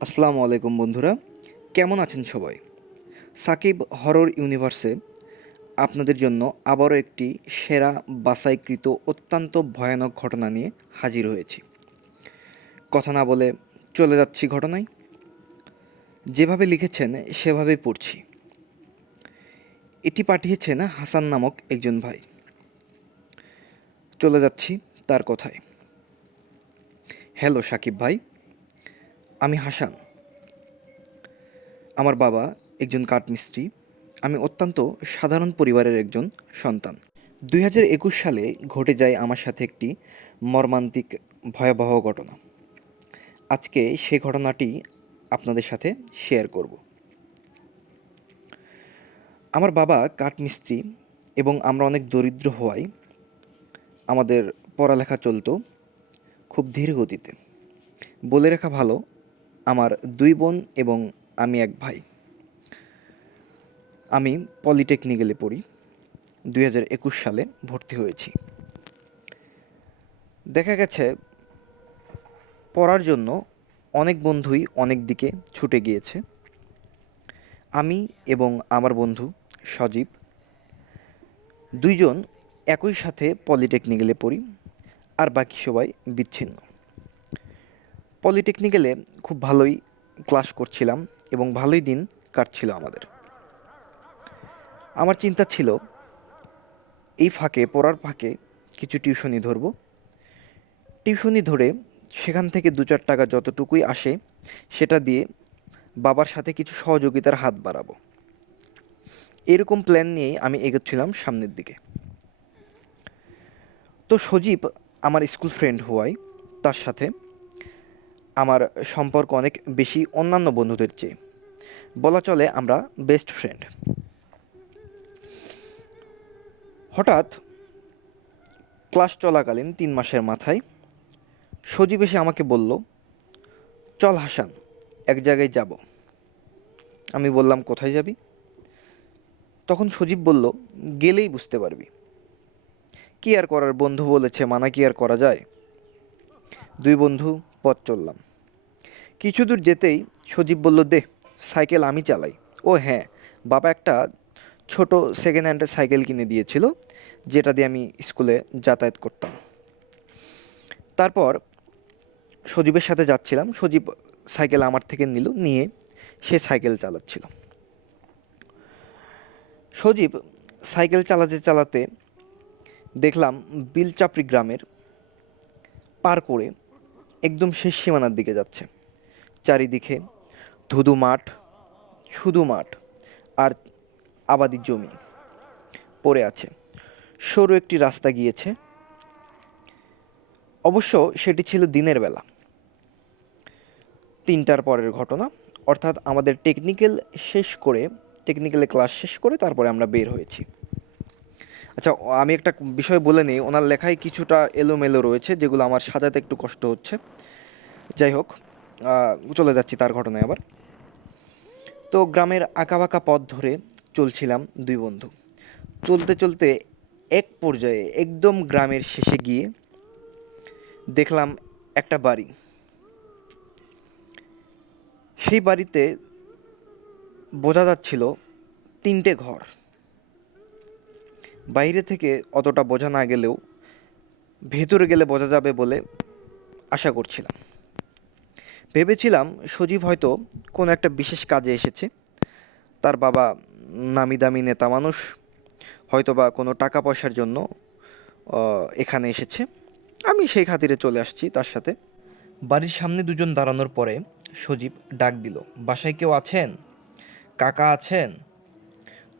আসসালামু আলাইকুম বন্ধুরা, কেমন আছেন সবাই? সাকিব হরর ইউনিভার্সে আপনাদের জন্য আবারও একটি সেরা বাছাইকৃত অত্যন্ত ভয়ানক ঘটনা নিয়ে হাজির হয়েছি। কথা না বলে চলে যাচ্ছি ঘটনায়। যেভাবে লিখেছেন সেভাবেই পড়ছি। এটি পাঠিয়েছেন হাসান নামক একজন ভাই। চলে যাচ্ছি তার কথায়। হ্যালো সাকিব ভাই, আমি হাসান। আমার বাবা একজন কাঠমিস্ত্রি। আমি অত্যন্ত সাধারণ পরিবারের একজন সন্তান। 2021 সালে ঘটে যায় আমার সাথে একটি মর্মান্তিক ভয়াবহ ঘটনা। আজকে সে ঘটনাটি আপনাদের সাথে শেয়ার করব। আমার বাবা কাঠমিস্ত্রি এবং আমরা অনেক দরিদ্র হওয়ায় আমাদের পড়ালেখা চলতো খুব ধীর গতিতে। বলে রাখা ভালো, আমার 2 বোন এবং আমি এক ভাই। আমি পলিটেকনিক্যালে পড়ি। 2021 সালে ভর্তি হয়েছি। দেখা গেছে পড়ার জন্য অনেক বন্ধুই অনেক দিকে ছুটে গিয়েছে। আমি এবং আমার বন্ধু সজীব 2 জন একই সাথে পলিটেকনিক্যালে পড়ি, আর বাকি সবাই বিচ্ছিন্ন। পলিটেকনিক্যালে খুব ভালোই ক্লাস করছিলাম এবং ভালোই দিন কাটছিল আমাদের। আমার চিন্তা ছিল এই ফাঁকে, পড়ার ফাঁকে কিছু টিউশনি ধরব। টিউশনি ধরে সেখান থেকে 2-4 টাকা যতটুকুই আসে সেটা দিয়ে বাবার সাথে কিছু সহযোগিতার হাত বাড়াবো। এরকম প্ল্যান নিয়েই আমি এগোচ্ছিলাম সামনের দিকে। তো সজীব আমার স্কুল ফ্রেন্ড হওয়ায় তার সাথে আমার সম্পর্ক অনেক বেশি অন্যান্য বন্ধুদের চেয়ে। বলা চলে আমরা বেস্ট ফ্রেন্ড। হঠাৎ ক্লাস চলাকালীন 3 মাসের মাথায় সজীব এসে আমাকে বলল, চল হাসান, এক জায়গায় যাব। আমি বললাম, কোথায় যাবি? তখন সজীব বলল, গেলেই বুঝতে পারবি। কি আর করার, বন্ধু বলেছে, মানা কি আর করা যায়। 2 বন্ধু পথ চললাম। কিছু দূর যেতেই সজীব বলল, দে, সাইকেল আমি চালাই। ও হ্যাঁ, বাবা একটা ছোট সেকেন্ড হ্যান্ড সাইকেল কিনে দিয়েছিল, যেটা দিয়ে আমি স্কুলে যাতায়াত করতাম। তারপর সজীবের সাথে যাচ্ছিলাম। সজীব সাইকেল আমার থেকে নিয়ে সে সাইকেল চালাচ্ছিল। সজীব সাইকেল চালাতে চালাতে দেখলাম বিলচাপড়ি গ্রামের পার করে একদম শেষ সীমানার দিকে যাচ্ছে। চারিদিকে ধুধু মাঠ, শুধু মাঠ আর আবাদি জমি পড়ে আছে। সরু একটি রাস্তা গিয়েছে। অবশ্য সেটি ছিল দিনের বেলা, 3টার পরের ঘটনা। অর্থাৎ আমাদের টেকনিক্যালে ক্লাস শেষ করে তারপরে আমরা বের হয়েছি। আচ্ছা, আমি একটা বিষয় বলে নিই, ওনার লেখায় কিছুটা এলোমেলো রয়েছে যেগুলো আমার সাজাতে একটু কষ্ট হচ্ছে। যাই হোক, চলে যাচ্ছি তার ঘটনায় আবার। তো গ্রামের আঁকাবাঁকা পথ ধরে চলছিলাম 2 বন্ধু। চলতে চলতে এক পর্যায়ে একদম গ্রামের শেষে গিয়ে দেখলাম একটা বাড়ি। সেই বাড়িতে বোঝা যাচ্ছিল 3টে ঘর। বাইরে থেকে অতটা বোঝা না গেলেও ভেতরে গেলে বোঝা যাবে বলে আশা করছিলাম। ভেবেছিলাম সজীব হয়তো কোনো একটা বিশেষ কাজে এসেছে। তার বাবা নামি দামি নেতা মানুষ, হয়তো বা কোনো টাকা পয়সার জন্য এখানে এসেছে। আমি সেই খাতিরে চলে আসছি তার সাথে। বাড়ির সামনে 2 জন দাঁড়ানোর পরে সজীব ডাক দিল, বাসায় কেউ আছেন? কাকা আছেন?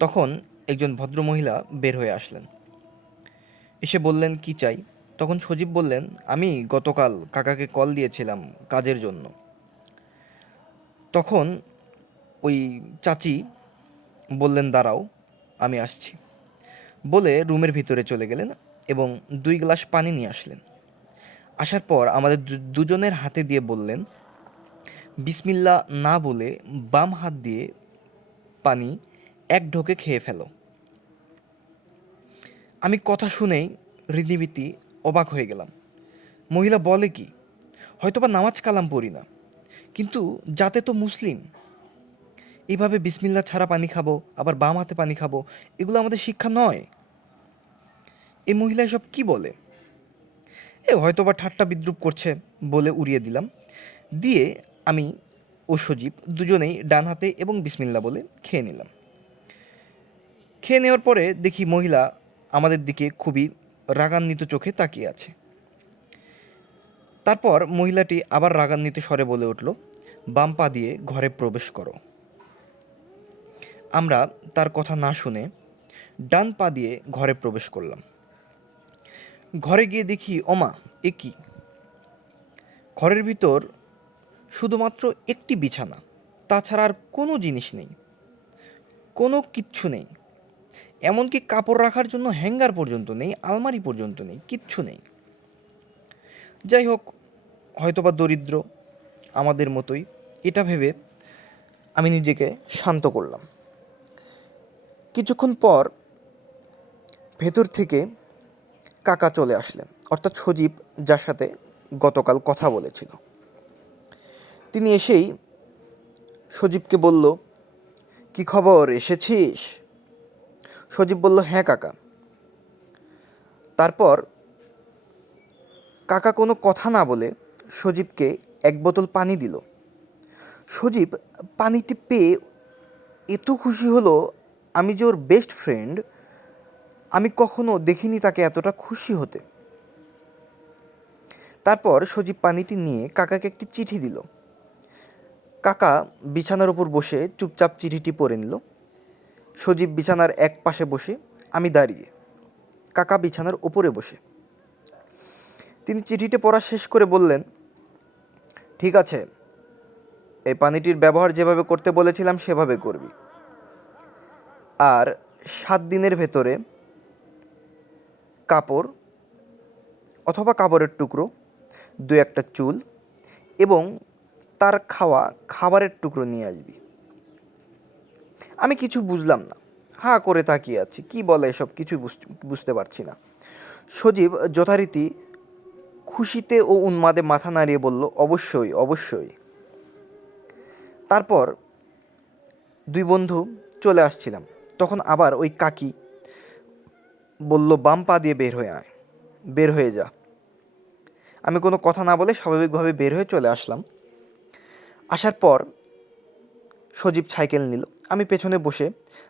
তখন একজন ভদ্রমহিলা বের হয়ে আসলেন। এসে বললেন, কি চাই? তখন সজীব বললেন, আমি গতকাল কাকাকে কল দিয়েছিলাম কাজের জন্য। তখন ওই চাচি বললেন, দাঁড়াও, আমি আসছি, বলে রুমের ভিতরে চলে গেলেন এবং 2 গ্লাস পানি নিয়ে আসলেন। আসার পর আমাদের দুজনের হাতে দিয়ে বললেন, বিসমিল্লা না বলে বাম হাত দিয়ে পানি এক ঢোকে খেয়ে ফেলো। আমি কথা শুনেই রীতিমীতি অবাক হয়ে গেলাম। মহিলা বলে কি, হয়তোবা নামাজ কালাম পড়ি না, কিন্তু যাতে তো মুসলিম, এইভাবে বিসমিল্লা ছাড়া পানি খাবো, আবার বাম হাতে পানি খাবো, এগুলো আমাদের শিক্ষা নয়। এই মহিলা এসব কী বলে? হয়তো বা ঠাট্টা বিদ্রূপ করছে বলে উড়িয়ে দিলাম। দিয়ে আমি ও সজীব দুজনেই ডান হাতে এবং বিসমিল্লা বলে খেয়ে নিলাম। খেয়ে নেওয়ার পরে দেখি মহিলা আমাদের দিকে খুবই রাগান্বিত চোখে তাকিয়ে আছে। তারপর মহিলাটি আবার রাগান্বিত স্বরে বলে উঠল, বাম পা দিয়ে ঘরে প্রবেশ করো। আমরা তার কথা না শুনে ডান পা দিয়ে ঘরে প্রবেশ করলাম। ঘরে গিয়ে দেখি, ওমা, এ কি! ঘরের ভিতর শুধুমাত্র একটি বিছানা, তাছাড়া আর কোনো জিনিস নেই, কোনো কিচ্ছু নেই। এমনকি কাপড় রাখার জন্য হ্যাঙ্গার পর্যন্ত নেই, আলমারি পর্যন্ত নেই, কিচ্ছু নেই। যাই হোক, হয়তোবা দরিদ্র, আমাদের মতোই, এটা ভেবে আমি নিজেকে শান্ত করলাম। কিছুক্ষণ পর ভেতর থেকে কাকা চলে আসলেন, অর্থাৎ সজীব, যার সাথে গতকাল কথা বলেছিল। তিনি এসেই সজীবকে বলল, কি খবর, এসেছিস? সজীব বলল, হ্যাঁ কাকা। তারপর কাকা কোনো কথা না বলে সজীবকে এক বোতল পানি দিল। সজীব পানিটি পেয়ে এত খুশি হলো, আমি যে ওর বেস্ট ফ্রেন্ড, আমি কখনো দেখিনি তাকে এতটা খুশি হতে। তারপর সজীব পানিটি নিয়ে কাকাকে একটি চিঠি দিল। কাকা বিছানার উপর বসে চুপচাপ চিঠিটি পড়ে নিল। সজীব বিছানার এক পাশে বসে, আমি দাঁড়িয়ে, কাকা বিছানার ওপরে বসে। তিনি চিঠিটি পড়া শেষ করে বললেন, ঠিক আছে, এই পানিটির ব্যবহার যেভাবে করতে বলেছিলাম সেভাবে করবি। আর 7 দিনের ভেতরে কাপড় অথবা কাপড়ের টুকরো, 2-1টা চুল এবং তার খাওয়া খাবারের টুকরো নিয়ে আসবি। আমি কিছু বুঝলাম না, হাঁ করে তাকিয়ে আছি, কি বলে এসব, কিছু বুঝতে পারছি না। সজীব যথারীতি খুশিতে ও উন্মাদে মাথা নাড়িয়ে বলল, অবশ্যই অবশ্যই। তারপর 2 বন্ধু চলে আসছিলাম, তখন আবার ওই কাকি বলল, বাম পা দিয়ে বের হয়ে যা। আমি কোনো কথা না বলে স্বাভাবিকভাবে বের হয়ে চলে আসলাম। আসার পর সজীব সাইকেল নিল, আমি পেছনে বসে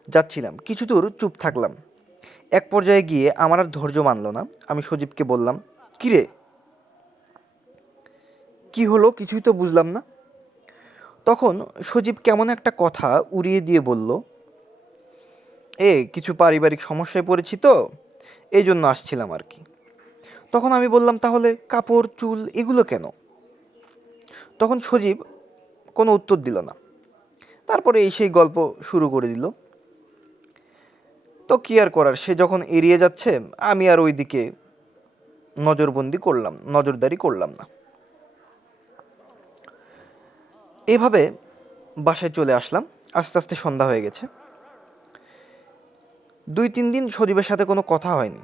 যাচ্ছিলাম। কিছু দূর চুপ থাকলাম। এক পর্যায়ে গিয়ে আমার আর ধৈর্য মানল না। আমি সজীবকে বললাম, কিরে, কি হলো, কিছুই তো বুঝলাম না। তখন সজীব কেমন একটা কথা উড়িয়ে দিয়ে বলল, কিছু পারিবারিক সমস্যায় পড়েছি তো, এই জন্য আসছিলাম আর কি। তখন আমি বললাম, তাহলে কাপড় চুল এগুলো কেন? তখন সজীব কোনো উত্তর দিল না। তারপরে সেই গল্প শুরু করে দিল। তো কি আর করার, সে যখন এড়িয়ে যাচ্ছে, আমি আর ওই দিকে নজরদারি করলাম না। এভাবে বাসায় চলে আসলাম। আস্তে আস্তে সন্ধ্যা হয়ে গেছে। 2-3 দিন সজীবের সাথে কোনো কথা হয়নি।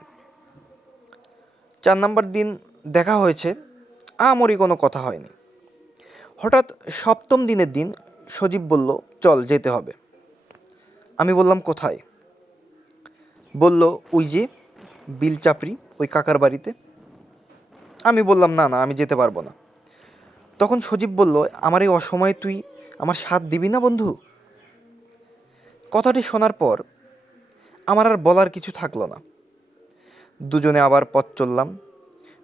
4 নাম্বার দিন দেখা হয়েছে, আমারই কোনো কথা হয়নি। হঠাৎ 7ম দিনের দিন সজীব বলল, চল যেতে হবে। আমি বললাম, কোথায়? বলল, ওই যে বিল চাপড়ি, ওই কাকার বাড়িতে। আমি বললাম, না না, আমি যেতে পারবো না। তখন সজীব বলল, আমার এই অসময়ে তুই আমার সাথ দিবি না বন্ধু? কথাটি শোনার পর আমার আর বলার কিছু থাকলো না। দুজনে আবার পথ চললাম।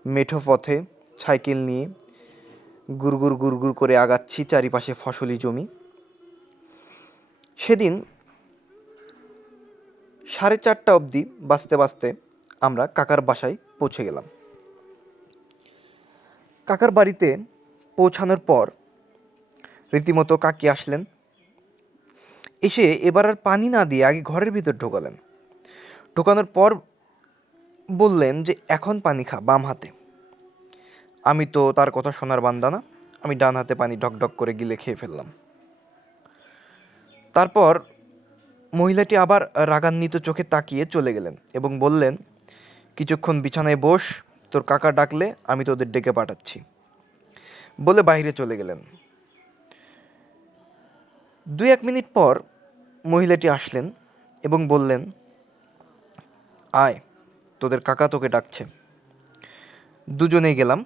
মেঠো পথে সাইকেল নিয়ে গুড়গুড় গুড়গুড় করে আগাচ্ছি, চারিপাশে ফসলি জমি। সেদিন 4:30 অবধি বাঁচতে বাঁচতে আমরা কাকার বাসায় পৌঁছে গেলাম। কাকার বাড়িতে পৌঁছানোর পর রীতিমতো কাকি আসলেন। এসে এবার আর পানি না দিয়ে আগে ঘরের ভিতর ঢোকানোর পর বললেন যে, এখন পানি খা বাম হাতে। আমি তো তার কথা শোনার বান্দা না, আমি ডান হাতে পানি ঢকঢক করে গিলে খেয়ে ফেললাম। তারপর মহিলাটি আবার রাগান্বিত চোখে তাকিয়ে চলে গেলেন এবং বললেন, কিছুক্ষণ বিছানায় বস, তোর কাকা ডাকলে আমি তোদের ডেকে পাঠাচ্ছি, বলে বাইরে চলে গেলেন। 2-1 মিনিট পর মহিলাটি আসলেন এবং বললেন, আয়, তোদের কাকা তোকে ডাকছে। দুজনেই গেলাম।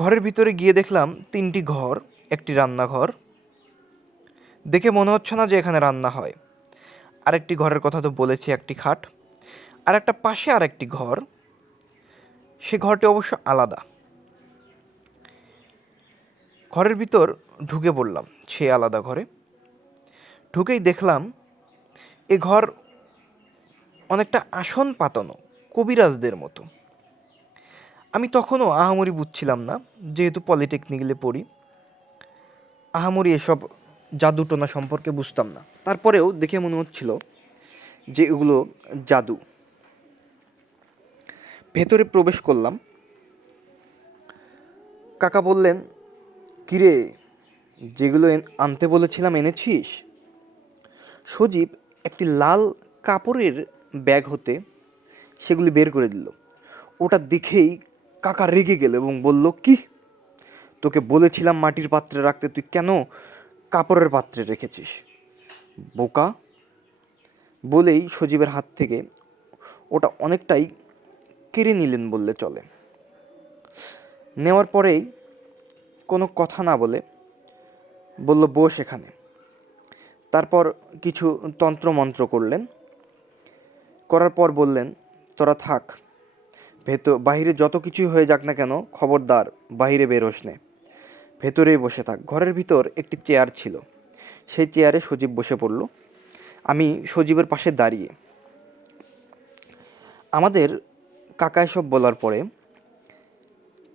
ঘরের ভিতরে গিয়ে দেখলাম 3টি ঘর, একটি রান্নাঘর। দেখে মনে হচ্ছে না যে এখানে রান্না হয়। আরেকটি ঘরের কথা তো বলেছি, একটি খাট। আর একটা পাশে আরেকটি ঘর, সে ঘরটি অবশ্য আলাদা। ঘরের ভিতর ঢুকে পড়লাম সেই আলাদা ঘরে। ঢুকেই দেখলাম এ ঘর অনেকটা আসন পাতানো, কবিরাজদের মতো। আমি তখনও আহামরি বুঝছিলাম না, যেহেতু পলিটেকনিক্যালে পড়ি, আহামরি এসব জাদুটোনা সম্পর্কে বুঝতাম না। তারপরেও দেখে মনে হচ্ছিল যে এগুলো জাদু। ভেতরে প্রবেশ করলাম। কাকা বললেন, কিরে, যেগুলো আনতে বলেছিলাম এনেছিস? সজীব একটি লাল কাপড়ের ব্যাগ হতে সেগুলি বের করে দিল। ওটা দেখেই কাকা রেগে গেল এবং বলল, কি, তোকে বলেছিলাম মাটির পাত্রে রাখতে, তুই কেন কাপড়ের পাত্রে রেখেছিস, বোকা? বলেই সজীবের হাত থেকে ওটা অনেকটাই কেড়ে নিলেন বললে চলে। নেওয়ার পরেই কোনো কথা না বলে বলল, বস এখানে। তারপর কিছু তন্ত্রমন্ত্র করলেন। করার পর বললেন, তোরা থাক, বাহিরে যত কিছুই হয়ে যাক না কেন, খবরদার বাহিরে বের হোস নে, ভেতরেই বসে থাক। ঘরের ভিতর একটি চেয়ার ছিল, সেই চেয়ারে সজীব বসে পড়ল। আমি সজীবের পাশে দাঁড়িয়ে। আমাদের কাকা এসব বলার পরে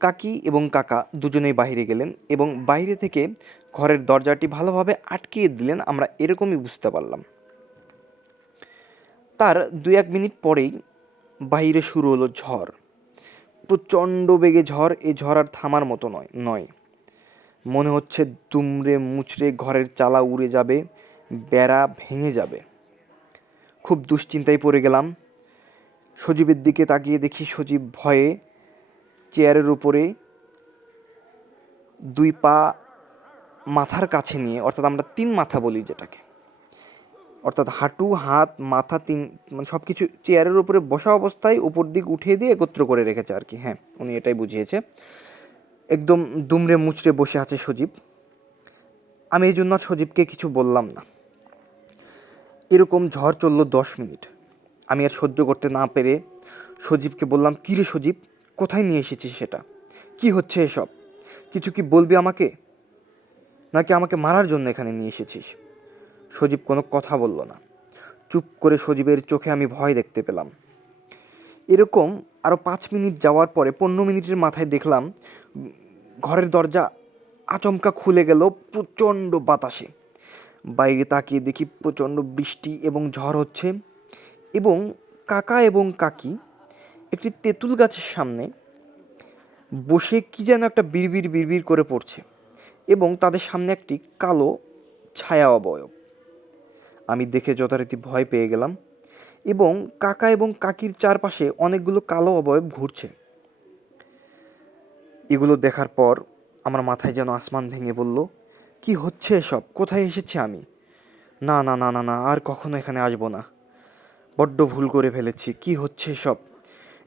কাকি এবং কাকা দুজনেই বাইরে গেলেন এবং বাইরে থেকে ঘরের দরজাটি ভালোভাবে আটকিয়ে দিলেন, আমরা এরকমই বুঝতে পারলাম। তার 2-1 মিনিট পরেই বাইরে শুরু হলো ঝড়। প্রচণ্ড বেগে ঝড়। এই ঝড় আর থামার মতো নয়। মনে হচ্ছে দুমড়ে মুচড়ে ঘরের চালা উড়ে যাবে, বেড়া ভেঙে যাবে। খুব দুশ্চিন্তায় পড়ে গেলাম। সজীবের দিকে তাকিয়ে দেখি সজীব ভয়ে চেয়ারের উপরে 2 পা মাথার কাছে নিয়ে, অর্থাৎ আমরা 3 মাথা বলি যেটাকে, অর্থাৎ হাঁটু, হাত, মাথা, মানে সব কিছু চেয়ারের উপরে বসা অবস্থায় উপর দিক উঠিয়ে দিয়ে একত্র করে রেখেছে আর কি। হ্যাঁ, উনি এটাই বুঝিয়েছে। একদম দুমড়ে মুচড়ে বসে আছে সজীব। আমি এই জন্য আর সজীবকে কিছু বললাম না। এরকম ঝড় চললো 10 মিনিট। আমি আর সহ্য করতে না পেরে সজীবকে বললাম, কী রে সজীব, কোথায় নিয়ে এসেছিস সেটা? কি হচ্ছে এসব? কিছু কি বলবি আমাকে, নাকি আমাকে মারার জন্য এখানে নিয়ে এসেছিস? সজীব কোনো কথা বলল না। চুপ করে সজীবের চোখে আমি ভয় দেখতে পেলাম। এরকম আরও 5 মিনিট যাওয়ার পরে 15 মিনিটের মাথায় দেখলাম ঘরের দরজা আচমকা খুলে গেল প্রচণ্ড বাতাসে। বাইরে তাকিয়ে দেখি প্রচণ্ড বৃষ্টি এবং ঝড় হচ্ছে এবং কাকা এবং কাকি একটি তেঁতুল গাছের সামনে বসে কী যেন একটা বিড়বিড় বিড়বিড় করে পড়ছে এবং তাদের সামনে একটি কালো ছায়া অবয়ব। আমি দেখে যথারীতি ভয় পেয়ে গেলাম এবং কাকা এবং কাকির চারপাশে অনেকগুলো কালো অবয়ব ঘুরছে। এগুলো দেখার পর আমার মাথায় যেন আসমান ভেঙে বলল, কি হচ্ছে এসব? কোথায় এসেছি আমি? না না না না না, আর কখনো এখানে আসবো না। বড্ড ভুল করে ফেলেছি। কি হচ্ছে এসব?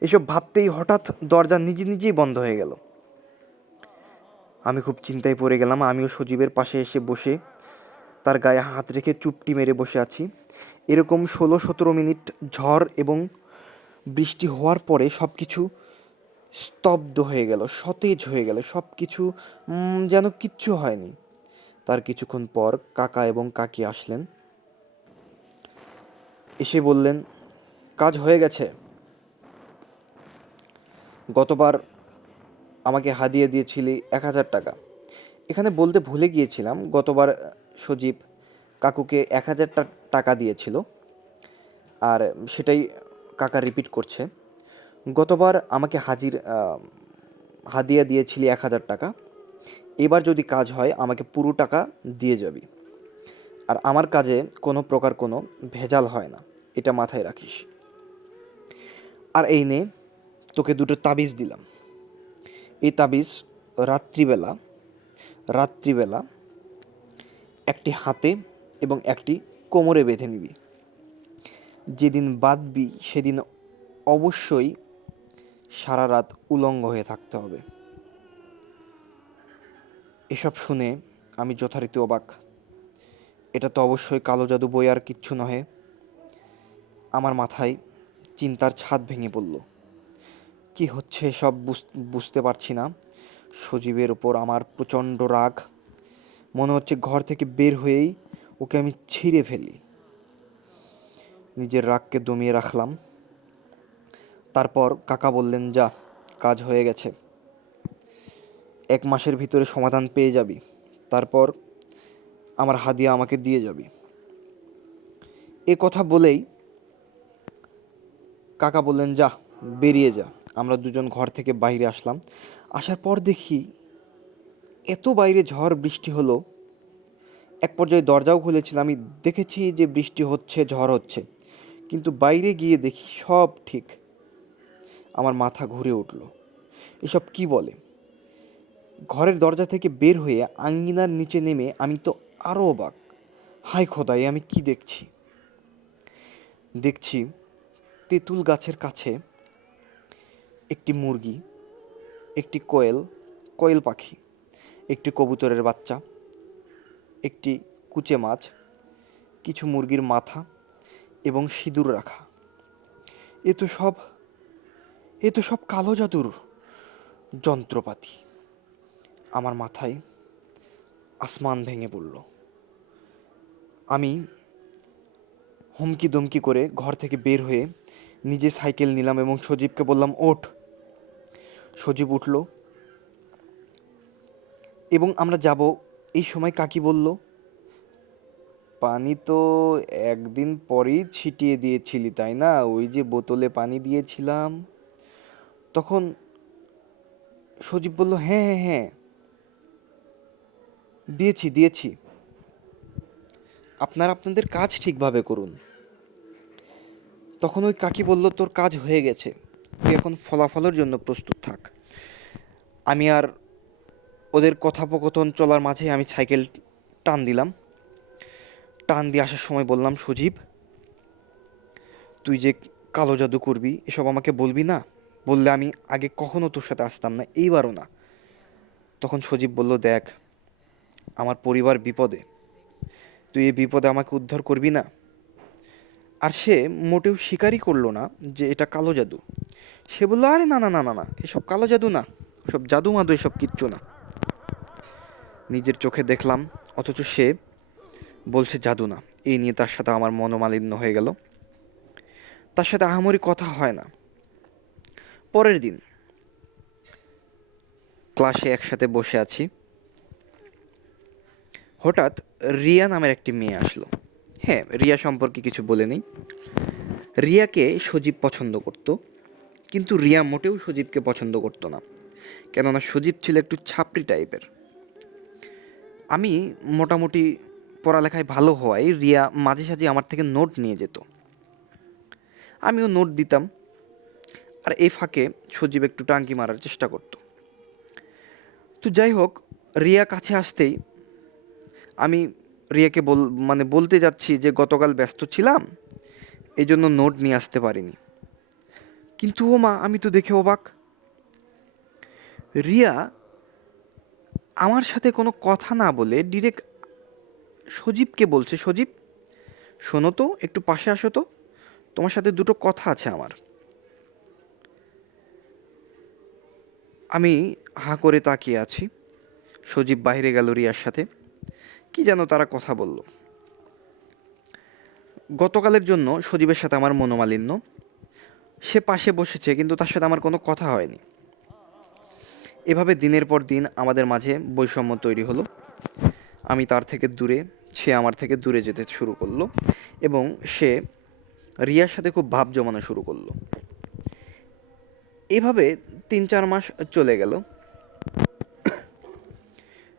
এসব ভাবতেই হঠাৎ দরজা নিজে নিজেই বন্ধ হয়ে গেল। আমি খুব চিন্তায় পড়ে গেলাম। আমিও সজীবের পাশে এসে বসে তার গায়ে হাত রেখে চুপটি মেরে বসে আছি। এরকম 16-17 মিনিট ঝড় এবং বৃষ্টি হওয়ার পরে সব কিছু স্তব্ধ হয়ে গেল, সতেজ হয়ে গেল, সব কিছু যেন কিচ্ছু হয়নি। তার কিছুক্ষণ পর কাকা এবং কাকি আসলেন। এসে বললেন, কাজ হয়ে গেছে। গতবার আমাকে হাদিয়া দিয়েছিলি 1000 টাকা। এখানে বলতে ভুলে গিয়েছিলাম, গতবার সজীব কাকুকে 1000 টাকা দিয়েছিল, আর সেটাই কাকা রিপিট করছে। গতবার আমাকে হাদিয়া দিয়েছিলি 1000 টাকা। এবার যদি কাজ হয় আমাকে পুরো টাকা দিয়ে যাবি। আর আমার কাজে কোনো প্রকার কোনো ভেজাল হয় না, এটা মাথায় রাখিস। আর এই নে, তোকে 2টো তাবিজ দিলাম। এই তাবিজ রাত্রিবেলা একটি হাতে এবং একটি কোমরে বেঁধে নিবি। যেদিন বাঁধবি সেদিন অবশ্যই সারা রাত উলঙ্গ হয়ে থাকতে হবে। এসব শুনে আমি যথারীতি অবাক। এটা তো অবশ্যই কালো জাদু, বই আর কিচ্ছু নহে। আমার মাথায় চিন্তার ছাদ ভেঙে পড়ল। কি হচ্ছে সব বুঝতে পারছি না। সজীবের ওপর আমার প্রচণ্ড রাগ। মনে হচ্ছে ঘর থেকে বের হয়েই ওকে আমি ছিঁড়ে ফেলি। নিজের রাগকে দমিয়ে রাখলাম। তারপর কাকা বললেন, যা, কাজ হয়ে গেছে, 1 মাসের ভিতরে সমাধান পেয়ে যাবি, তারপর আমার হাদিয়া আমাকে দিয়ে যাবি। এ কথা বলেই কাকা বললেন, যা, বেরিয়ে যা। আমরা দুজন ঘর থেকে বাইরে আসলাম। আসার পর দেখি এত বাইরে ঝড় বৃষ্টি হলো। এক পর্যায়ে দরজাও খুলেছিল। আমি দেখেছি যে বৃষ্টি হচ্ছে, ঝড় হচ্ছে, কিন্তু বাইরে গিয়ে দেখি সব ঠিক। আমার মাথা ঘুরে উঠল। এসব কি বলে? ঘরের দরজা থেকে বের হয়ে আঙ্গিনার নিচে নেমে আমি তো আরও অবাক। হায় খোদাই, আমি কি দেখছি! দেখছি তেঁতুল গাছের কাছে একটি মুরগি, একটি কোয়েল পাখি, একটি কবুতরের বাচ্চা, একটি কুচে মাছ, কিছু মুরগির মাথা এবং সিঁদুর রাখা। এ তো সব কালো জাদুর যন্ত্রপাতি। আমার মাথায় আসমান ভেঙে পড়ল। আমি হুমকি দমকি করে ঘর থেকে বের হয়ে নিজে সাইকেল নিলাম এবং সজীবকে বললাম, ওঠ। সজীব উঠল এবং আমরা যাব। এই সময় কাকি বলল, পানি তো একদিন পরেই ছিটিয়ে দিয়েছিলি, তাই না? ওই যে বোতলে পানি দিয়েছিলাম। তখন সজীব বলল, হ্যাঁ হ্যাঁ হ্যাঁ, দিয়েছি। আপনাদের কাজ ঠিকভাবে করুন। তখন ওই কাকি বলল, তোর কাজ হয়ে গেছে, তুই এখন ফলাফলের জন্য প্রস্তুত থাক। আমি আর ওদের কথোপকথন চলার মাঝে আমি সাইকেল টান দিলাম। টান দিয়ে আসার সময় বললাম, সজীব, তুই যে কালো জাদু করবি এসব আমাকে বলবি না। বললে আমি আগে কখনো তোর সাথে আসতাম না, এইবারও না। তখন সজীব বলল, দেখ, আমার পরিবার বিপদে, তুই এই বিপদে আমাকে উদ্ধার করবি না? আর সে মোটেও স্বীকারই করলো না যে এটা কালো জাদু। সে বললো, আরে না না না না না, এসব কালো জাদু না, এসব জাদু মাদু এসব কিচ্ছু না। নিজের চোখে দেখলাম, অথচ সে বলছে জাদু না। এই নিয়ে তার সাথে আমার মনোমালিন্য হয়ে গেল। তার সাথে আহামরি কথা হয় না। পরের দিন ক্লাসে একসাথে বসে আছি। হঠাৎ রিয়া নামের একটি মেয়ে আসলো। হ্যাঁ, রিয়া সম্পর্কে কিছু বলে নেই। রিয়াকে সজীব পছন্দ করত, কিন্তু রিয়া মোটেও সজীবকে পছন্দ করতো না, কেননা সজীব ছিল একটু ছাপড়ি টাইপের। আমি মোটামুটি পড়ালেখায় ভালো হওয়ায় রিয়া মাঝে সাঝে আমার থেকে নোট নিয়ে যেত, আমিও নোট দিতাম। আর এই ফাঁকে সজীব একটু টাঙ্কি মারার চেষ্টা করত। তো যাই হোক, রিয়া কাছে আসতেই আমি রিয়াকে বলতে যাচ্ছি যে গতকাল ব্যস্ত ছিলাম, এই জন্য নোট নিয়ে আসতে পারিনি। কিন্তু ও মা, আমি তো দেখে অবাক। রিয়া আমার সাথে কোনো কথা না বলে ডিরেক্ট সজীবকে বলছে, সজীব, শোনো তো, একটু পাশে আসো তো, তোমার সাথে দুটো কথা আছে আমার। আমি হাঁ করে তাকিয়ে আছি। সজীব বাইরে গেল রিয়ার সাথে, কি যেন তারা কথা বলল। গতকালের জন্য সজীবের সাথে আমার মনোমালিন্য। সে পাশে বসেছে, কিন্তু তার সাথে আমার কোনো কথা হয়নি। এভাবে দিনের পর দিন আমাদের মাঝে বৈষম্য তৈরি হলো। আমি তার থেকে দূরে, সে আমার থেকে দূরে যেতে শুরু করলো এবং সে রিয়ার সাথে খুব ভাব জমানো শুরু করলো। এভাবে 3-4 মাস চলে গেল।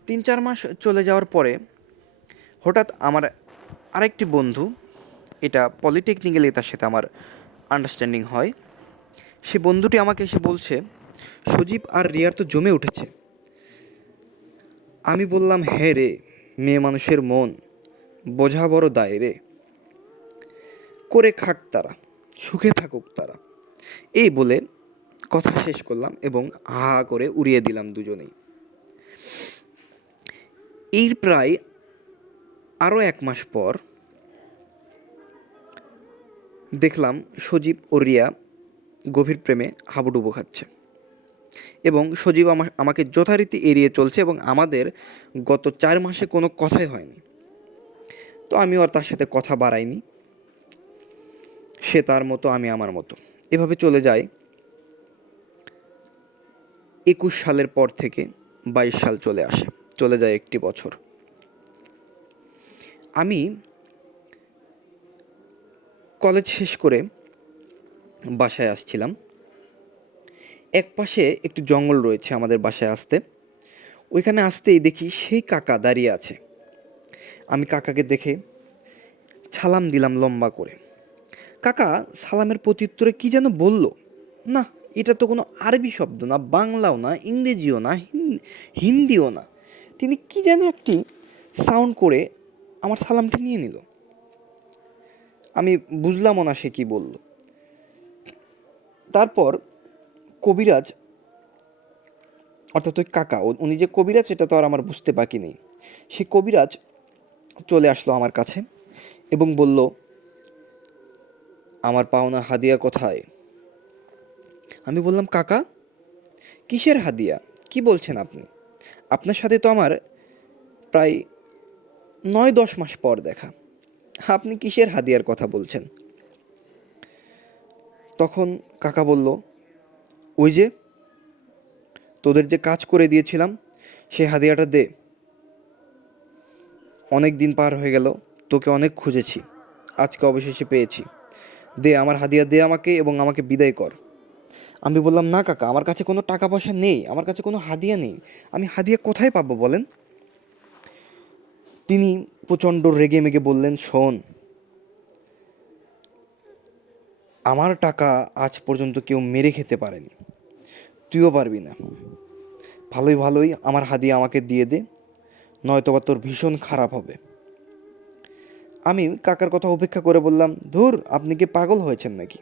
3-4 মাস চলে যাওয়ার পরে হঠাৎ আমার আরেকটি বন্ধু, এটা পলিটেকনিক্যালি তার সাথে আমার আন্ডারস্ট্যান্ডিং হয়, সে বন্ধুটি আমাকে এসে বলছে, সজীব আর রিয়ার তো জমে উঠেছে। আমি বললাম, হ্যাঁ রে, মেয়ে মানুষের মন বোঝা বড় দায় রে। করে খাক তারা, সুখে থাকুক তারা। এই বলে কথা শেষ করলাম এবং হা হা করে উড়িয়ে দিলাম দুজনেই। এর প্রায় আরও 1 মাস পর দেখলাম সজীব ও রিয়া গভীর প্রেমে হাবুডুবু খাচ্ছে এবং সজীব আমাকে যথারীতি এড়িয়ে চলছে এবং আমাদের গত 4 মাসে কোনো কথাই হয়নি। তো আমিও আর তার সাথে কথা বাড়াইনি। সে তার মতো, আমি আমার মতো। এভাবে চলে যায় 21 সালের পর থেকে 22 সাল চলে আসে, চলে যায় 1 বছর। আমি কলেজ শেষ করে বাসায় আসছিলাম। এক পাশে একটু জঙ্গল রয়েছে আমাদের বাসায় আসতে। ওইখানে আসতেই দেখি সেই কাকা দাঁড়িয়ে আছে। আমি কাকাকে দেখে সালাম দিলাম লম্বা করে। কাকা সালামের প্রত্যুত্তরে কী যেন বলল। না, এটা তো কোনো আরবি শব্দ না, বাংলাও না, ইংরেজিও না, হিন্দিও না। তিনি কী যেন একটি সাউন্ড করে আমার সালামটি নিয়ে নিল। আমি বুঝলামও না সে কী বলল। তারপর কবিরাজ, অর্থাৎ ওই কাকা, উনি যে কবিরাজ এটা তো আর আমার বুঝতে বাকি নেই। সে কবিরাজ চলে আসলো আমার কাছে এবং বলল, আমার পাওনা হাদিয়া কোথায়? আমি বললাম, কাকা কিসের হাদিয়া, কি বলছেন আপনি? আপনার সাথে তো আমার প্রায় 9-10 মাস পর দেখা, আপনি কিসের হাদিয়ার কথা বলছেন? তখন কাকা বলল, ওই যে তোদের যে কাজ করে দিয়েছিলাম সে হাদিয়াটা দে। অনেক দিন পার হয়ে গেল, তোকে অনেক খুঁজেছি, আজকে অবশেষে পেয়েছি। দে আমার হাদিয়া, দে আমাকে এবং আমাকে বিদায় কর। আমি বললাম, না কাকা, আমার কাছে কোনো টাকা পয়সা নেই, আমার কাছে কোনো হাদিয়া নেই, আমি হাদিয়া কোথায় পাবো বলেন? তিনি প্রচণ্ড রেগে মেগে বললেন, শোন, আমার টাকা আজ পর্যন্ত কেউ মেরে খেতে পারেনি, তুইও পারবি না। ভালোই ভালোই আমার হাদিয়া আমাকে দিয়ে দে, নয়তোবা তোর ভীষণ খারাপ হবে। আমি কাকার কথা উপেক্ষা করে বললাম, ধুর, আপনি কি পাগল হয়েছেন নাকি?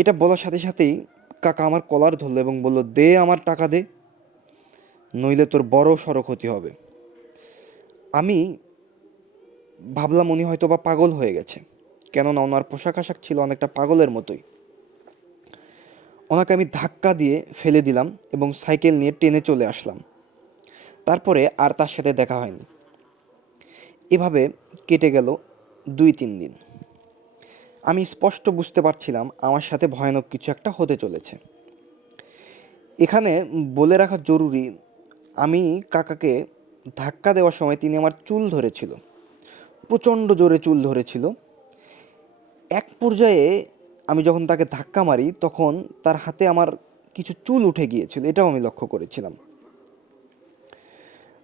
এটা বলার সাথে সাথেই কাকা আমার কলার ধরলো এবং বলল, দে আমার টাকা দে, নইলে তোর বড় সড় ক্ষতি হবে। আমি ভাবলাম উনি হয়তো বা পাগল হয়ে গেছে, কেননা ওনার পোশাক আশাক ছিল অনেকটা পাগলের মতোই। ওনাকে আমি ধাক্কা দিয়ে ফেলে দিলাম এবং সাইকেল নিয়ে ট্রেনে চলে আসলাম। তারপরে আর তার সাথে দেখা হয়নি। এভাবে কেটে গেল 2-3 দিন। আমি স্পষ্ট বুঝতে পারছিলাম আমার সাথে ভয়ানক কিছু একটা হতে চলেছে। এখানে বলে রাখা জরুরি, আমি কাকাকে ধাক্কা দেওয়ার সময় তিনি আমার চুল ধরেছিল, প্রচণ্ড জোরে চুল ধরেছিল। এক পর্যায়ে আমি যখন তাকে ধাক্কা মারি তখন তার হাতে আমার কিছু চুল উঠে গিয়েছিল, এটাও আমি লক্ষ্য করেছিলাম।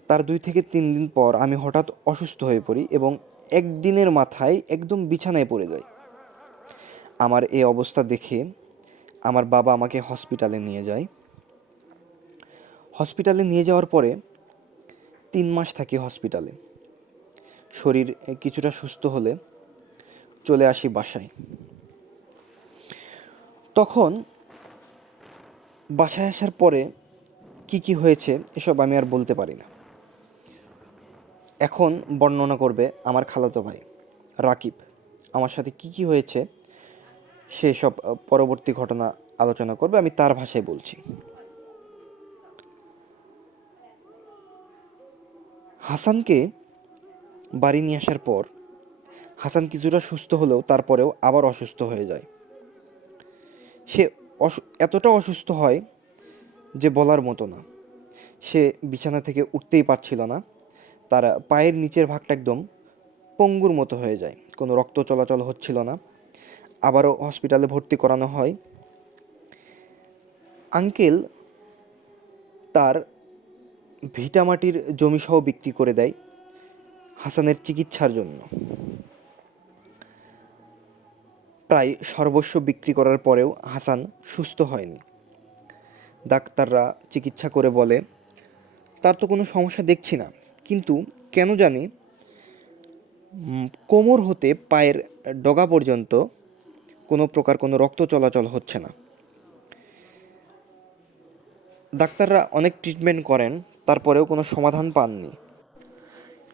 তার 2 থেকে 3 দিন পর আমি হঠাৎ অসুস্থ হয়ে পড়ি এবং একদিনের মাথায় একদম বিছানায় পড়ে যাই। আমার এই অবস্থা দেখে আমার বাবা আমাকে হসপিটালে নিয়ে যায়। হসপিটালে নিয়ে যাওয়ার পরে 3 মাস থাকি হসপিটালে। শরীর কিছুটা সুস্থ হলে চলে আসি বাসায়। তখন বাসায় আসার পরে কি কি হয়েছে এসব আমি আর বলতে পারি না। এখন বর্ণনা করবে আমার খালাতো ভাই রাকিব। আমার সাথে কি কি হয়েছে সেসব পরবর্তী ঘটনা আলোচনা করবে, আমি তার ভাষায় বলছি। হাসানকে বাড়ি নিয়ে আসার পর হাসান কিছুটা সুস্থ হলেও তারপরেও আবার অসুস্থ হয়ে যায়। সে এতটা অসুস্থ হয় যে বলার মতো না। সে বিছানা থেকে উঠতেই পারছিল না, তার পায়ের নিচের ভাগটা একদম পঙ্গুর মতো হয়ে যায়, কোনো রক্ত চলাচল হচ্ছিল না। আবারও হসপিটালে ভর্তি করানো হয়। আঙ্কেল তার ভিটামাটির জমিসহ বিক্রি করে দেয় হাসানের চিকিৎসার জন্য। প্রায় সর্বস্ব বিক্রি করার পরেও হাসান সুস্থ হয়নি। ডাক্তাররা চিকিৎসা করে বলে, তার তো কোনো সমস্যা দেখছি না, কিন্তু কেন জানি কোমর হতে পায়ের ডগা পর্যন্ত কোনো প্রকার কোনো রক্ত চলাচল হচ্ছে না। ডাক্তাররা অনেক ট্রিটমেন্ট করেন, তারপরেও কোনো সমাধান পাননি।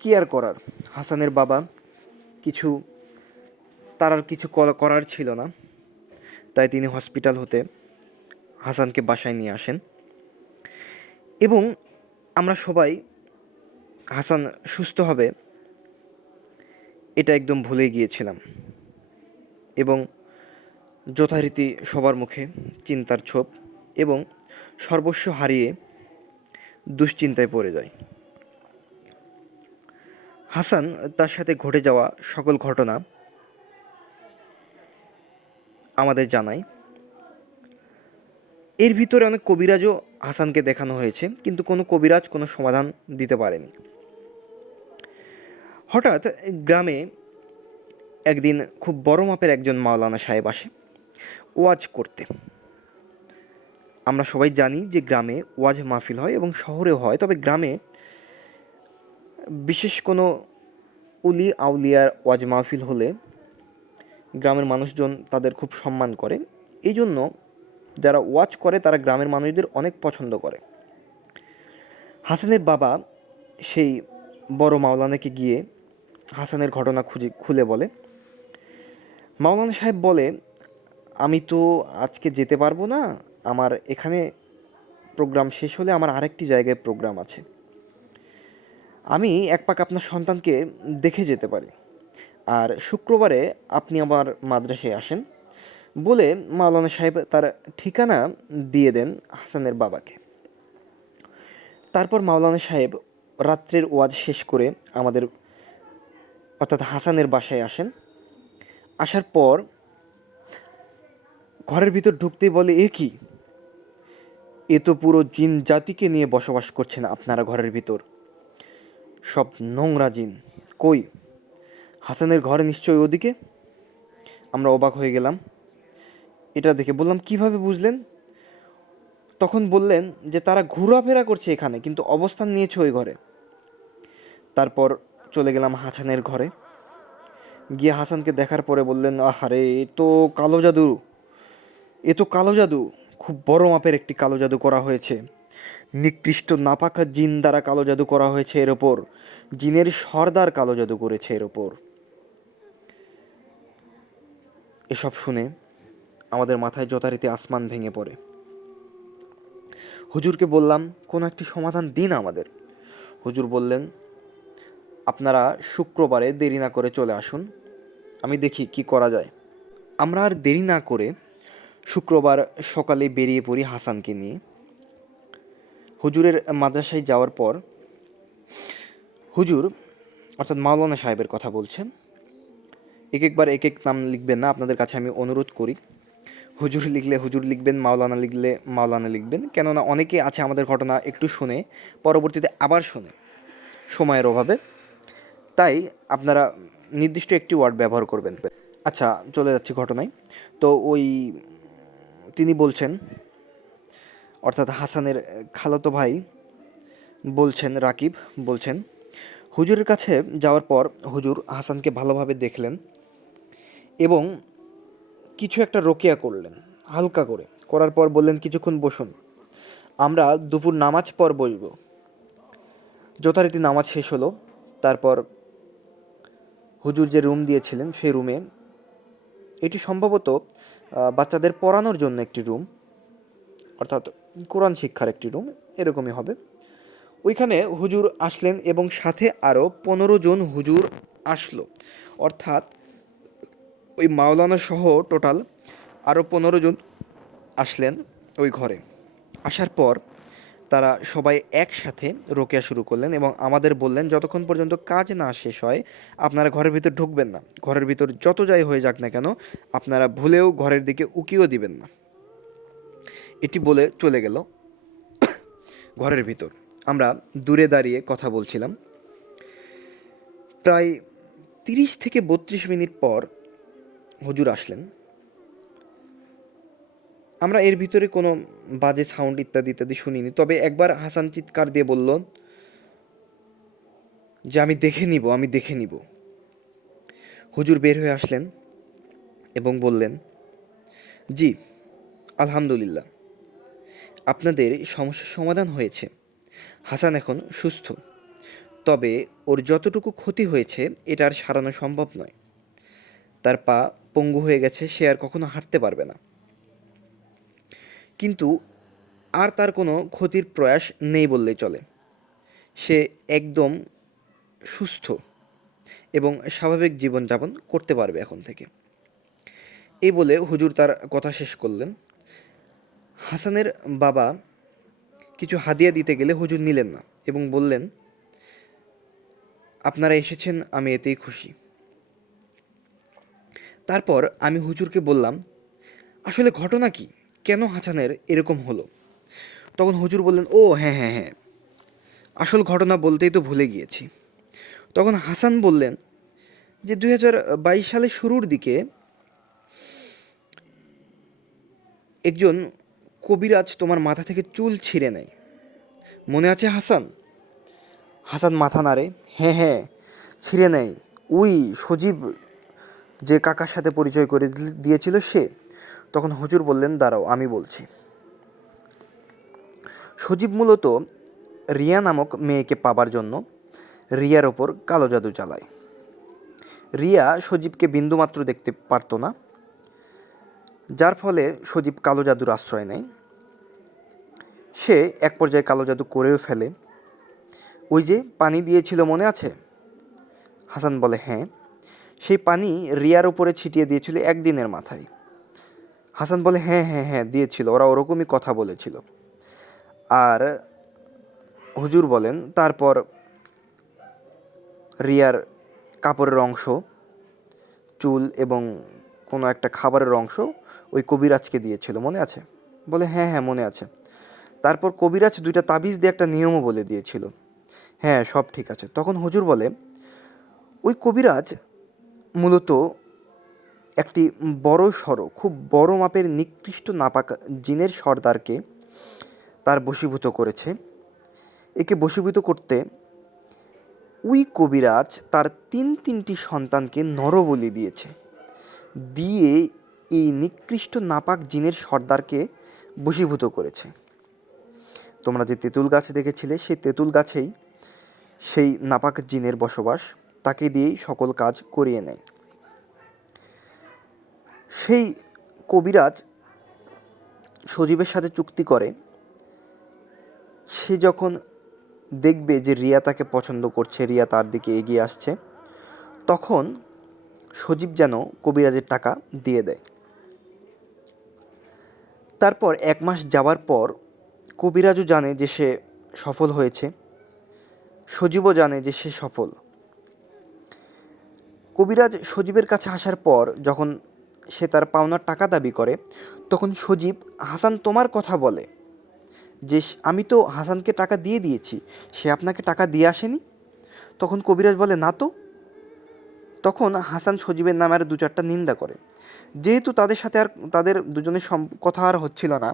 কী আর করার, হাসানের বাবা কিছু তার আর কিছু করার ছিল না, তাই তিনি হসপিটাল হতে হাসানকে বাসায় নিয়ে আসেন এবং আমরা সবাই হাসান সুস্থ হবে এটা একদম ভুলে গিয়েছিলাম এবং যথারীতি সবার মুখে চিন্তার ছোপ এবং সর্বস্ব হারিয়ে দুশ্চিন্তায় পড়ে যায়। হাসান তার সাথে ঘটে যাওয়া সকল ঘটনা আমাদের জানায়। এর ভিতরে অনেক কবিরাজও হাসানকে দেখানো হয়েছে, কিন্তু কোনো কবিরাজ কোনো সমাধান দিতে পারেনি। হঠাৎ গ্রামে একদিন খুব বড় মাপের একজন মাওলানা সাহেব আসে ওয়াজ করতে। আমরা সবাই জানি যে গ্রামে ওয়াজ মাহফিল হয় এবং শহরেও হয়, তবে গ্রামে বিশেষ কোনো উলি আউলিয়ার ওয়াজ মাহফিল হলে গ্রামের মানুষজন তাদের খুব সম্মান করে। এই জন্য যারা ওয়াজ করে তারা গ্রামের মানুষদের অনেক পছন্দ করে। হাসানের বাবা সেই বড় মাওলানাকে গিয়ে হাসানের ঘটনা খুলে বলে। মাওলানা সাহেব বলে, আমি তো আজকে যেতে পারবো না, আমার এখানে প্রোগ্রাম শেষ হলে আমার আরেকটি জায়গায় প্রোগ্রাম আছে, আমি এক পাক আপনার সন্তানকে দেখে যেতে পারি, আর শুক্রবারে আপনি আমার মাদ্রাসায় আসেন বলে মাওলানা সাহেব তার ঠিকানা দিয়ে দেন হাসানের বাবাকে। তারপর মাওলানা সাহেব রাত্রের ওয়াজ শেষ করে আমাদের অর্থাৎ হাসানের বাসায় আসেন। আসার পর ঘরের ভিতর ঢুকতেই বলে, এ কি, এ তো পুরো জিন জাতিকে নিয়ে বসবাস করছেন আপনারা ঘরের ভিতর, সব নোংরা জিন। কই, হাসানের ঘরে নিশ্চয়ই ওদিকে। আমরা অবাক হয়ে গেলাম এটা দেখে। বললাম, কিভাবে বুঝলেন? তখন বললেন যে তারা ঘোরাফেরা করছে এখানে, কিন্তু অবস্থান নিয়েছে ওই ঘরে। তারপর চলে গেলাম হাসানের ঘরে, গিয়ে হাসানকে দেখার পরে বললেন, আহারে, এ তো কালো জাদু, এ তো কালো জাদু, খুব বড় মাপের একটি কালো জাদু করা হয়েছে, নিকৃষ্ট নাপাকা জিন দ্বারা কালো জাদু করা হয়েছে এর ওপর, জিনের সর্দার কালো জাদু করেছে এর ওপর। এসব শুনে আমাদের মাথায় যথারীতি আসমান ভেঙে পড়ে। হুজুরকে বললাম, কোনো একটি সমাধান দিন আমাদের। হুজুর বললেন, আপনারা শুক্রবারে দেরি না করে চলে আসুন, আমি দেখি কি করা যায়। আমরা আর দেরি না করে শুক্রবার সকালে বেরিয়ে পড়ি হাসানকে নিয়ে। হুজুরের মাদ্রাসায় যাওয়ার পর হুজুর অর্থাৎ মাওলানা সাহেবের কথা বলছেন, এক একবার এক এক নাম লিখবেন না, আপনাদের কাছে আমি অনুরোধ করি। হুজুর লিখলে হুজুর লিখবেন, মাওলানা লিখলে মাওলানা লিখবেন, কেননা অনেকে আছে আমাদের ঘটনা একটু শুনে পরবর্তীতে আবার শোনে সময়ের অভাবে, তাই আপনারা নির্দিষ্ট একটি ওয়ার্ড ব্যবহার করবেন। আচ্ছা, চলে যাচ্ছি ঘটনায়। তো তিনি বলছেন, অর্থাৎ হাসানের খালাতো ভাই বলছেন, রাকিব বলছেন, হুজুরের কাছে যাওয়ার পর হুজুর হাসানকে ভালোভাবে দেখলেন এবং কিছু একটা রোকেয়া করলেন হালকা করে, করার পর বললেন, কিছুক্ষণ বসুন, আমরা দুপুর নামাজ পর বসব। যথারীতি নামাজ শেষ হলো। তারপর হুজুর যে রুম দিয়েছিলেন সেই রুমে, এটি সম্ভবত বাচ্চাদের পড়ানোর জন্য একটি রুম, অর্থাৎ কোরআন শিক্ষার একটি রুম এরকমই হবে। ওইখানে হুজুর আসলেন এবং সাথে আরও 15 জন হুজুর আসলো, অর্থাৎ ওই মাওলানা সহ টোটাল আরও 15 জন আসলেন ওই ঘরে। আসার পর তারা সবাই একসাথে রোকেয়া শুরু করলেন এবং আমাদের বললেন, যতক্ষণ পর্যন্ত কাজ না শেষ হয় আপনারা ঘরের ভিতর ঢুকবেন না, ঘরের ভিতর যত যাই হয়ে যাক না কেন আপনারা ভুলেও ঘরের দিকে উকিও দিবেন না। এটি বলে চলে গেল ঘরের ভিতর। আমরা দূরে দাঁড়িয়ে কথা বলছিলাম। প্রায় 30 থেকে 32 মিনিট পর হুজুর আসলেন। আমরা এর ভিতরে কোনো বাজে সাউন্ড ইত্যাদি ইত্যাদি শুনিনি, তবে একবার হাসান চিৎকার দিয়ে বলল, যে আমি দেখে নিব। হুজুর বের হয়ে আসলেন এবং বললেন, জি আলহামদুলিল্লাহ, আপনাদের সমস্যার সমাধান হয়েছে। হাসান এখন সুস্থ, তবে ওর যতটুকু ক্ষতি হয়েছে এটা আর সারানো সম্ভব নয়। তার পা পঙ্গু হয়ে গেছে, সে আর কখনো হাঁটতে পারবে না। কিন্তু আর তার কোনো ক্ষতির প্রয়াস নেই বললেই চলে। সে একদম সুস্থ এবং স্বাভাবিক জীবনযাপন করতে পারবে এখন থেকে। এই বলে হুজুর তার কথা শেষ করলেন। হাসানের বাবা কিছু হাদিয়া দিতে গেলে হুজুর নিলেন না এবং বললেন, আপনারা এসেছেন, আমি এতেই খুশি। তারপর আমি হুজুরকে বললাম, আসলে ঘটনা কি, কেন হাসানের এরকম হলো? তখন হুজুর বললেন, ও হ্যাঁ হ্যাঁ হ্যাঁ, আসল ঘটনা বলতেই তো ভুলে গিয়েছি। তখন হাসান বললেন যে 2022 সালের শুরুর দিকে একজন কবিরাজ তোমার মাথা থেকে চুল ছিঁড়ে নেয়, মনে আছে হাসান? হাসান মাথা নাড়ে, হ্যাঁ হ্যাঁ, ছিঁড়ে নেয়। উই সজীব যে কাকার সাথে পরিচয় করে দিয়েছিল সে। তখন হুজুর বললেন, দাঁড়াও আমি বলছি। সজীব মূলত রিয়া নামক মেয়েকে পাবার জন্য রিয়ার ওপর কালো জাদু চালায়। রিয়া সজীবকে বিন্দুমাত্র দেখতে পারত না, যার ফলে সজীব কালো জাদুর আশ্রয় নেয়। সে এক পর্যায়ে কালো জাদু করেও ফেলে। ওই যে পানি দিয়েছিল মনে আছে? হাসান বলে, হ্যাঁ। সেই পানি রিয়ার উপরে ছিটিয়ে দিয়েছিল একদিনের মাথায়। হাসান বলে, হ্যাঁ হ্যাঁ হ্যাঁ দিয়েছিল, ওরা ওরকমই কথা বলেছিল। আর হুজুর বলেন, তারপর রিয়ার কাপড়ের অংশ, চুল এবং কোনো একটা খাবারের অংশ ওই কবিরাজকে দিয়েছিল, মনে আছে? বলে, হ্যাঁ হ্যাঁ মনে আছে। তারপর কবিরাজ 2টা তাবিজ দিয়ে একটা নিয়মও বলে দিয়েছিল। হ্যাঁ সব ঠিক আছে। তখন হুজুর বলে, ওই কবিরাজ মূলত একটি বড় সড়ো, খুব বড় মাপের নিকৃষ্ট নাপাক জিনের সর্দারকে তার বশীভূত করেছে। একে বশীভূত করতে ওই কবিরাজ তার তিনটি সন্তানকে নরবলি দিয়েছে, দিয়ে এই নিকৃষ্ট নাপাক জিনের সর্দারকে বশীভূত করেছে। তোমরা যে তেঁতুল গাছ দেখেছিলে, সেই তেঁতুল গাছেই সেই নাপাক জিনের বসবাস, তাকে দিয়েই সকল কাজ করিয়ে নেয়। সেই কবিরাজ সজীবের সাথে চুক্তি করে, সে যখন দেখবে যে রিয়া তাকে পছন্দ করছে, রিয়া তার দিকে এগিয়ে আসছে, তখন সজীব যেন কবিরাজের টাকা দিয়ে দেয়। তারপর 1 মাস যাওয়ার পর কবিরাজও জানে যে সে সফল হয়েছে, সজীবও জানে যে সে সফল। কবিরাজ সজীবের কাছে আসার পর যখন সে তার পাওনার টাকা দাবি করে, তখন সজীব, হাসান তোমার কথা বলে যে আমি তো হাসানকে টাকা দিয়ে দিয়েছি, সে আপনাকে টাকা দিয়ে আসেনি। তখন কবিরাজ বলে, না তো। তখন হাসান সজীবের নামে আর 2-4টা নিন্দা করে। যেহেতু তাদের সাথে আর তাদের দুজনের কথা আর হচ্ছিল না,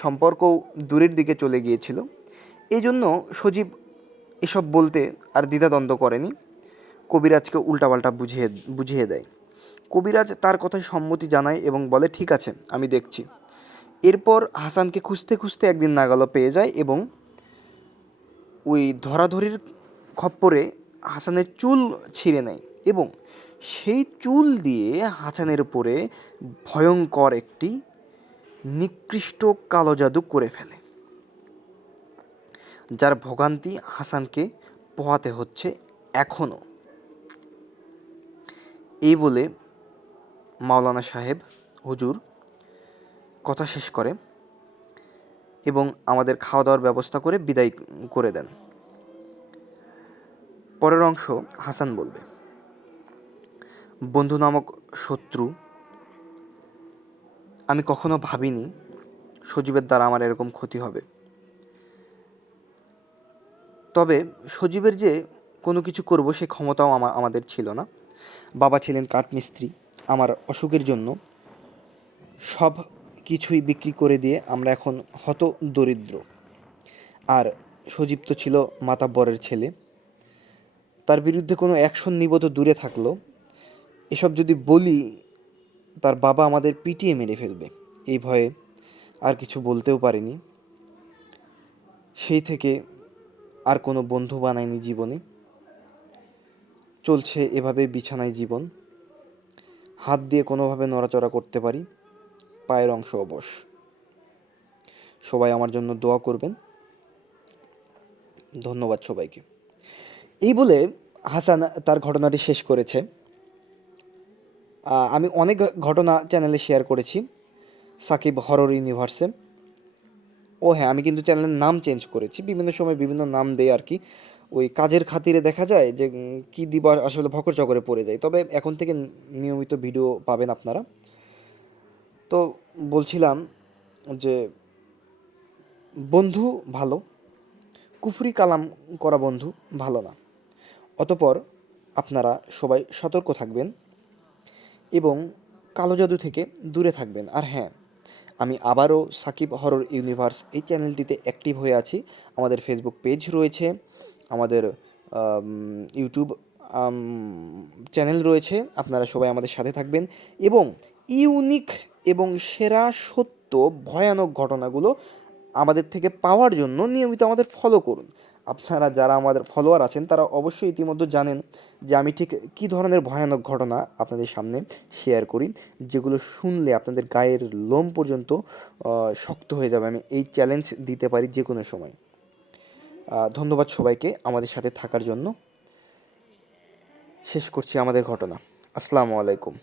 সম্পর্কও দূরের দিকে চলে গিয়েছিল, এই জন্য সজীব এসব বলতে আর দ্বিধাদ্বন্দ্ব করেনি, কবিরাজকে উল্টাপাল্টা বুঝিয়ে দেয়। কবিরাজ তার কথায় সম্মতি জানায় এবং বলে, ঠিক আছে আমি দেখছি। এরপর হাসানকে খুঁজতে খুঁজতে একদিন নাগালো পেয়ে যায় এবং ওই ধরাধরির খপ্পরে হাসানের চুল ছিঁড়ে নেয় এবং সেই চুল দিয়ে হাসানের উপরে ভয়ঙ্কর একটি নিকৃষ্ট কালো জাদু করে ফেলে, যার ভোগান্তি হাসানকে পোহাতে হচ্ছে এখনও। এই বলে মাওলানা সাহেব হুজুর কথা শেষ করে এবং আমাদের খাওয়া দাওয়ার ব্যবস্থা করে বিদায় করে দেন। পরের অংশ হাসান বলবে। বন্ধু নামক শত্রু, আমি কখনো ভাবিনি সজীবের দ্বারা আমার এরকম ক্ষতি হবে। তবে সজীবের যে কোনো কিছু করব সে ক্ষমতাও আমাদের ছিল না। বাবা ছিলেন কাঠমিস্ত্রি, আমার অসুখের জন্য সব কিছুই বিক্রি করে দিয়ে আমরা এখন হত দরিদ্র। আর সজীব তো ছিল মাতাব্বরের ছেলে, তার বিরুদ্ধে কোনো অ্যাকশন নিব তো দূরে থাকলো, এসব যদি বলি তার বাবা আমাদের পিটিয়ে মেরে ফেলবে। এই ভয়ে আর কিছু বলতেও পারিনি। সেই থেকে আর কোনো বন্ধু বানাইনি জীবনে। চলছে এভাবে বিছানায় জীবন। হাত দিয়ে কোনোভাবে নড়াচড়া করতে পারি, পায়ের অংশ অবশ। সবাই আমার জন্য দোয়া করবেন। ধন্যবাদ সবাইকে। এই বলে হাসান তার ঘটনাটি শেষ করেছে। আমি অনেক ঘটনা চ্যানেলে শেয়ার করেছি, সাকিব হরর ইউনিভার্সে। ও হ্যাঁ, আমি কিন্তু চ্যানেলের নাম চেঞ্জ করেছি, বিভিন্ন সময় বিভিন্ন নাম দেই আর কি। ওই কাজের খাতিরে দেখা যায় যে কী দিব আসলে ভকর চকরে পড়ে যায়। তবে এখন থেকে নিয়মিত ভিডিও পাবেন আপনারা। তো বলছিলাম যে বন্ধু ভালো, কুফরি কালাম করা বন্ধু ভালো না। অতপর আপনারা সবাই সতর্ক থাকবেন এবং কালো জাদু থেকে দূরে থাকবেন। আর হ্যাঁ, আমি আবারও সাকিব হরর ইউনিভার্স এই চ্যানেলটিতে অ্যাক্টিভ হয়ে আছি। আমাদের ফেসবুক পেজ রয়েছে, আমাদের ইউটিউব চ্যানেল রয়েছে। আপনারা সবাই আমাদের সাথে থাকবেন এবং ইউনিক এবং সেরা সত্য ভয়ানক ঘটনাগুলো আমাদের থেকে পাওয়ার জন্য নিয়মিত আমাদের ফলো করুন। আপনারা যারা আমাদের ফলোয়ার আছেন তারা অবশ্যই ইতিমধ্যে জানেন যে আমি ঠিক কী ধরনের ভয়ানক ঘটনা আপনাদের সামনে শেয়ার করি, যেগুলো শুনলে আপনাদের গায়ের লোম পর্যন্ত শক্ত হয়ে যাবে। আমি এই চ্যালেঞ্জ দিতে পারি যে কোনো সময়। ধন্যবাদ সবাইকে আমাদের সাথে থাকার জন্য। শেষ করছি আমাদের ঘটনা। আসসালামু আলাইকুম।